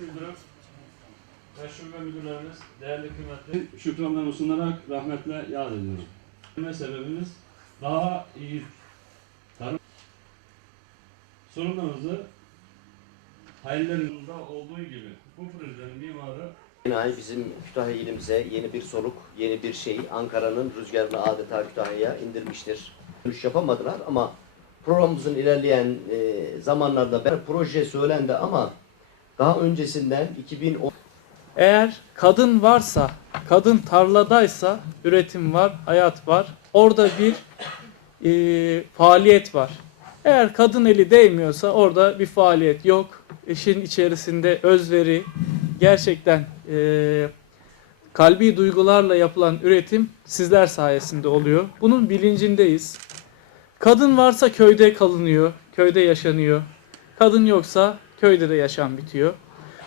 Müdürüm ve şube müdürlerimiz, değerli kıymetli şükranlarımı sunarak rahmetle yad ediyorum. Ve sebebimiz daha iyi tarım sorunlarımızı hayallerimizde olduğu gibi bu projenin mimarı Yeni ay bizim Kütahya ilimize yeni bir soluk, yeni bir şey Ankara'nın rüzgarını adeta Kütahya'ya indirmiştir. Dönüş yapamadılar ama programımızın ilerleyen e, zamanlarda ben proje söylendi ama daha öncesinden 2010 Eğer kadın varsa, kadın tarladaysa üretim var, hayat var. Orada bir e, faaliyet var. Eğer kadın eli değmiyorsa orada bir faaliyet yok. İşin içerisinde özveri, gerçekten e, kalbi duygularla yapılan üretim sizler sayesinde oluyor. Bunun bilincindeyiz. Kadın varsa köyde kalınıyor, köyde yaşanıyor. Kadın yoksa köyde de yaşam bitiyor.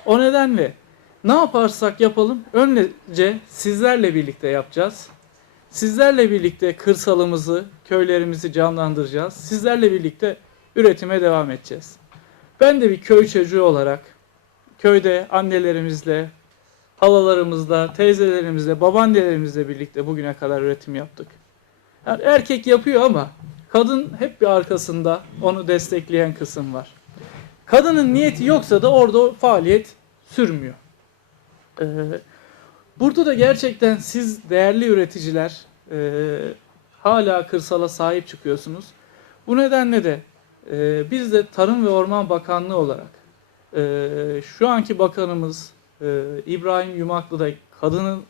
O nedenle ne yaparsak yapalım önce sizlerle birlikte yapacağız. Sizlerle birlikte kırsalımızı, köylerimizi canlandıracağız. Sizlerle birlikte üretime devam edeceğiz. Ben de bir köy çocuğu olarak köyde annelerimizle, halalarımızla, teyzelerimizle, babaannelerimizle birlikte bugüne kadar üretim yaptık. Yani erkek yapıyor ama kadın hep bir arkasında onu destekleyen kısım var. Kadının niyeti yoksa da orada faaliyet sürmüyor. Ee, burada da gerçekten siz değerli üreticiler e, hala kırsala sahip çıkıyorsunuz. Bu nedenle de e, biz de Tarım ve Orman Bakanlığı olarak e, şu anki bakanımız e, İbrahim Yumaklı da kadınınla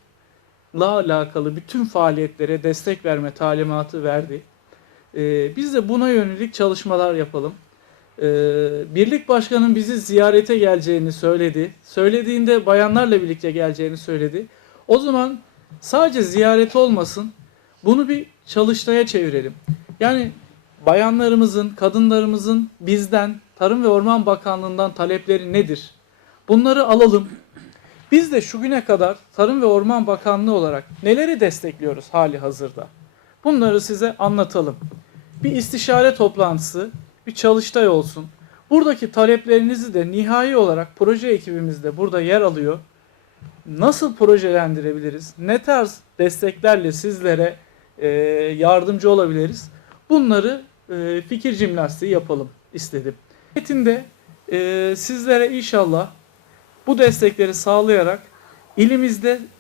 alakalı bütün faaliyetlere destek verme talimatı verdi. E, biz de buna yönelik çalışmalar yapalım. Ee, Birlik Başkanı'nın bizi ziyarete geleceğini söyledi. Söylediğinde bayanlarla birlikte geleceğini söyledi. O zaman sadece ziyaret olmasın, bunu bir çalıştaya çevirelim. Yani bayanlarımızın, kadınlarımızın bizden, Tarım ve Orman Bakanlığı'ndan talepleri nedir? Bunları alalım. Biz de şu güne kadar Tarım ve Orman Bakanlığı olarak neleri destekliyoruz hali hazırda? Bunları size anlatalım. Bir istişare toplantısı, bir çalıştay olsun. Buradaki taleplerinizi de nihai olarak proje ekibimiz de burada yer alıyor. Nasıl projelendirebiliriz? Ne tarz desteklerle sizlere e, yardımcı olabiliriz? Bunları e, fikir jimnastiği yapalım istedim. Metinde e, sizlere inşallah bu destekleri sağlayarak ilimizde